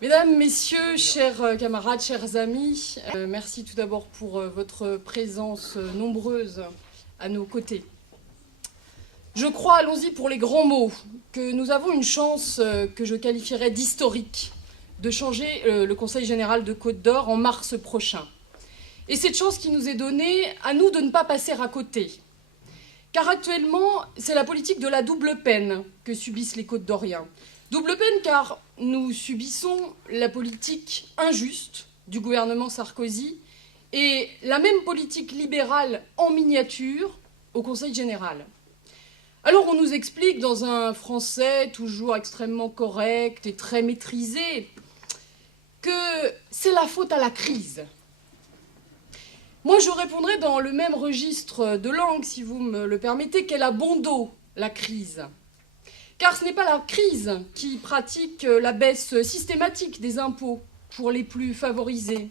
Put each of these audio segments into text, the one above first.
Mesdames, Messieurs, chers camarades, chers amis, merci tout d'abord pour votre présence nombreuse à nos côtés. Je crois, allons-y pour les grands mots, que nous avons une chance que je qualifierais d'historique de changer le Conseil général de Côte-d'Or en mars prochain. Et cette chance qui nous est donnée, à nous de ne pas passer à côté. Car actuellement, c'est la politique de la double peine que subissent les Côte-d'Oriens. Double peine car nous subissons la politique injuste du gouvernement Sarkozy et la même politique libérale en miniature au Conseil général. Alors on nous explique dans un français toujours extrêmement correct et très maîtrisé que c'est la faute à la crise. Moi je répondrai dans le même registre de langue, si vous me le permettez, qu'elle a bon dos, la crise. Car ce n'est pas la crise qui pratique la baisse systématique des impôts pour les plus favorisés,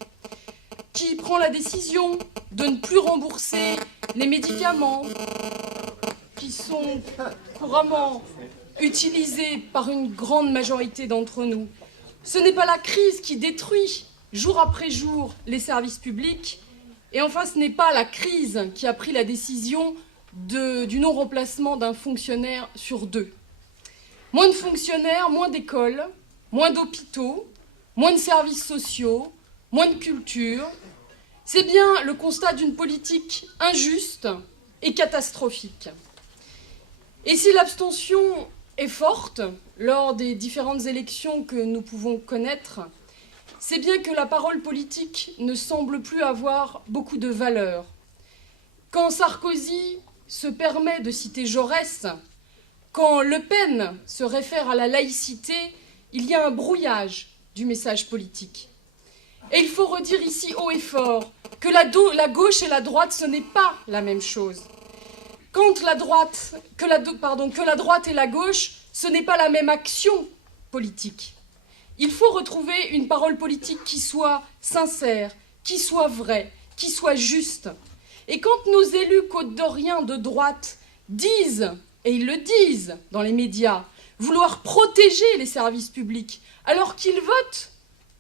qui prend la décision de ne plus rembourser les médicaments qui sont couramment utilisés par une grande majorité d'entre nous. Ce n'est pas la crise qui détruit jour après jour les services publics. Et enfin, ce n'est pas la crise qui a pris la décision du non-remplacement d'un fonctionnaire sur 2. Moins de fonctionnaires, moins d'écoles, moins d'hôpitaux, moins de services sociaux, moins de culture. C'est bien le constat d'une politique injuste et catastrophique. Et si l'abstention est forte lors des différentes élections que nous pouvons connaître, c'est bien que la parole politique ne semble plus avoir beaucoup de valeur. Quand Sarkozy se permet de citer Jaurès, quand Le Pen se réfère à la laïcité, il y a un brouillage du message politique. Et il faut redire ici haut et fort que la gauche et la droite, ce n'est pas la même chose. Que la droite et la gauche, ce n'est pas la même action politique. Il faut retrouver une parole politique qui soit sincère, qui soit vraie, qui soit juste. Et quand nos élus côte-d'Oriens de droite disent, et ils le disent dans les médias, vouloir protéger les services publics, alors qu'ils votent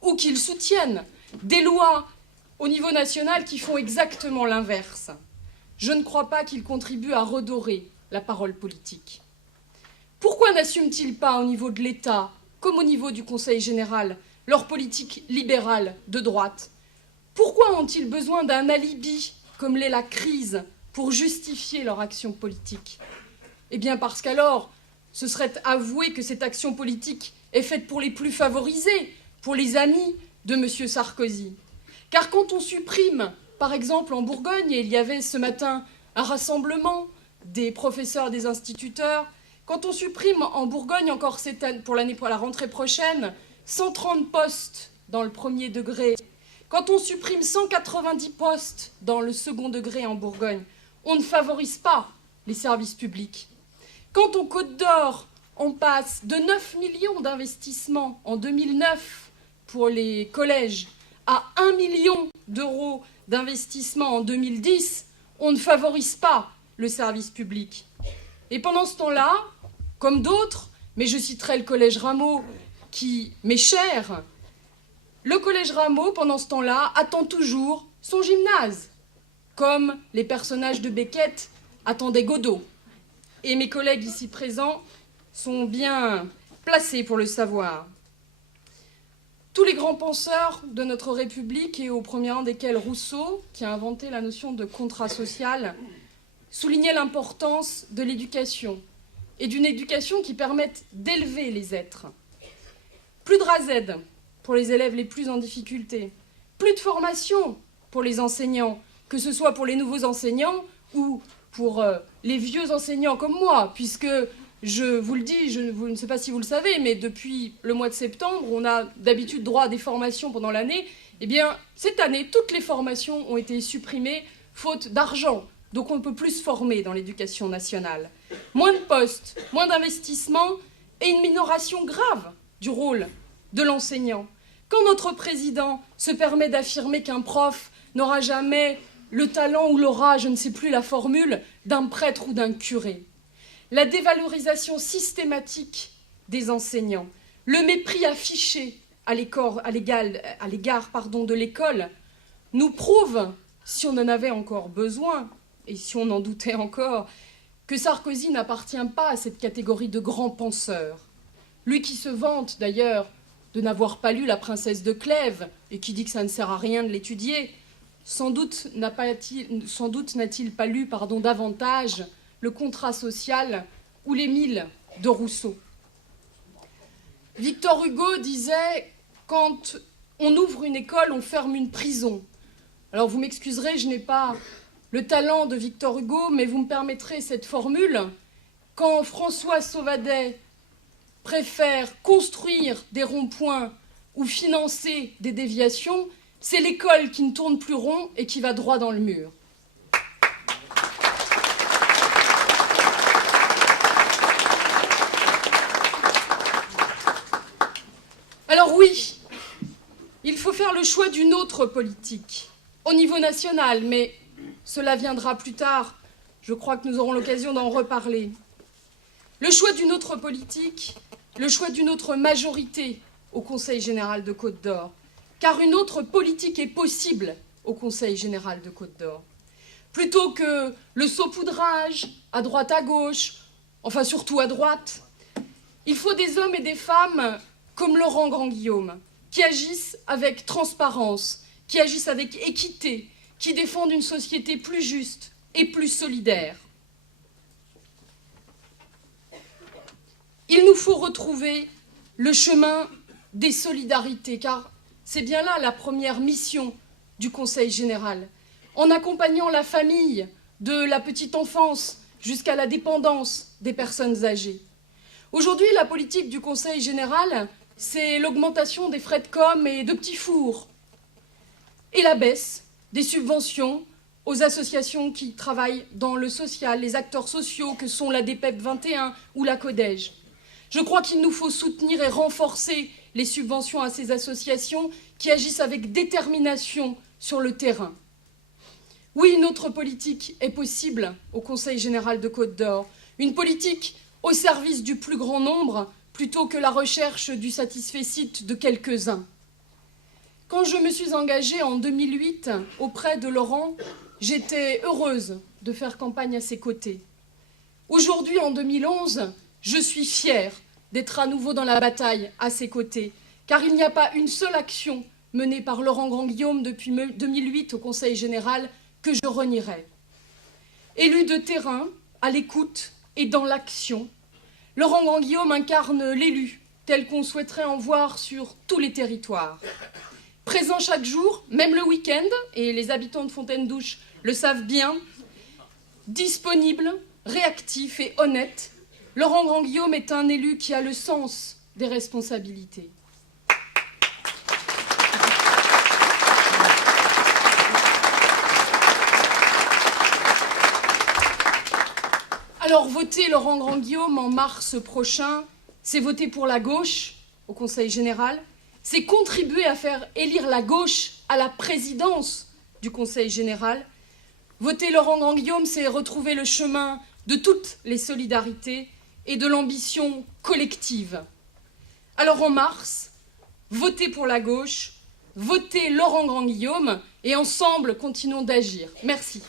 ou qu'ils soutiennent des lois au niveau national qui font exactement l'inverse, je ne crois pas qu'ils contribuent à redorer la parole politique. Pourquoi n'assument-ils pas au niveau de l'État, comme au niveau du Conseil général, leur politique libérale de droite? Pourquoi ont-ils besoin d'un alibi, comme l'est la crise, pour justifier leur action politique? Eh bien parce qu'alors, ce serait avouer que cette action politique est faite pour les plus favorisés, pour les amis de M. Sarkozy. Car quand on supprime, par exemple en Bourgogne, et il y avait ce matin un rassemblement des professeurs, des instituteurs, quand on supprime en Bourgogne, encore pour la rentrée prochaine, 130 postes dans le premier degré, quand on supprime 190 postes dans le second degré en Bourgogne, on ne favorise pas les services publics. Quand en Côte-d'Or, on passe de 9 millions d'investissements en 2009 pour les collèges à 1 million d'euros d'investissement en 2010, on ne favorise pas le service public. Et pendant ce temps-là, comme d'autres, mais je citerai le collège Rameau qui m'est cher, le collège Rameau, pendant ce temps-là, attend toujours son gymnase, comme les personnages de Beckett attendaient Godot. Et mes collègues ici présents sont bien placés pour le savoir. Tous les grands penseurs de notre République, et au premier rang desquels Rousseau, qui a inventé la notion de contrat social, soulignaient l'importance de l'éducation, et d'une éducation qui permette d'élever les êtres. Plus de RASED pour les élèves les plus en difficulté, plus de formation pour les enseignants, que ce soit pour les nouveaux enseignants ou pour les vieux enseignants comme moi, puisque je vous le dis, je ne sais pas si vous le savez, mais depuis le mois de septembre, on a d'habitude droit à des formations pendant l'année. Eh bien, cette année, toutes les formations ont été supprimées, faute d'argent. Donc on ne peut plus se former dans l'éducation nationale. Moins de postes, moins d'investissements et une minoration grave du rôle de l'enseignant. Quand notre président se permet d'affirmer qu'un prof n'aura jamais le talent ou l'aura, je ne sais plus la formule, d'un prêtre ou d'un curé. La dévalorisation systématique des enseignants. le mépris affiché à l'égard de l'école nous prouve, si on en avait encore besoin, et si on en doutait encore, que Sarkozy n'appartient pas à cette catégorie de grands penseurs. Lui qui se vante d'ailleurs de n'avoir pas lu La Princesse de Clèves et qui dit que ça ne sert à rien de l'étudier, sans doute n'a-t-il pas lu davantage Le Contrat social ou l'Émile de Rousseau. Victor Hugo disait « Quand on ouvre une école, on ferme une prison ». Alors vous m'excuserez, je n'ai pas le talent de Victor Hugo, mais vous me permettrez cette formule. Quand François Sauvadet préfère construire des ronds-points ou financer des déviations, c'est l'école qui ne tourne plus rond et qui va droit dans le mur. Alors oui, il faut faire le choix d'une autre politique, au niveau national, mais cela viendra plus tard. Je crois que nous aurons l'occasion d'en reparler. Le choix d'une autre politique, le choix d'une autre majorité au Conseil général de Côte-d'Or, car une autre politique est possible au Conseil général de Côte-d'Or. Plutôt que le saupoudrage, à droite à gauche, enfin surtout à droite, il faut des hommes et des femmes comme Laurent Grandguillaume, qui agissent avec transparence, qui agissent avec équité, qui défendent une société plus juste et plus solidaire. Il nous faut retrouver le chemin des solidarités, car c'est bien là la première mission du Conseil général, en accompagnant la famille de la petite enfance jusqu'à la dépendance des personnes âgées. Aujourd'hui, la politique du Conseil général, c'est l'augmentation des frais de com et de petits fours et la baisse des subventions aux associations qui travaillent dans le social, les acteurs sociaux que sont la DPEP 21 ou la CODEJ. Je crois qu'il nous faut soutenir et renforcer les subventions à ces associations qui agissent avec détermination sur le terrain. Oui, une autre politique est possible au Conseil général de Côte-d'Or, une politique au service du plus grand nombre plutôt que la recherche du satisfecit de quelques-uns. Quand je me suis engagée en 2008 auprès de Laurent, j'étais heureuse de faire campagne à ses côtés. Aujourd'hui, en 2011, je suis fière d'être à nouveau dans la bataille à ses côtés, car il n'y a pas une seule action menée par Laurent Grandguillaume depuis 2008 au Conseil général que je renierai. Élu de terrain, à l'écoute et dans l'action, Laurent Grandguillaume incarne l'élu tel qu'on souhaiterait en voir sur tous les territoires. Présent chaque jour, même le week-end, et les habitants de Fontaine-Douche le savent bien, disponible, réactif et honnête, Laurent Grandguillaume est un élu qui a le sens des responsabilités. Alors, voter Laurent Grandguillaume en mars prochain, c'est voter pour la gauche au Conseil général, c'est contribuer à faire élire la gauche à la présidence du Conseil général. Voter Laurent Grandguillaume, c'est retrouver le chemin de toutes les solidarités et de l'ambition collective. Alors en mars, votez pour la gauche, votez Laurent Grandguillaume et ensemble, continuons d'agir. Merci.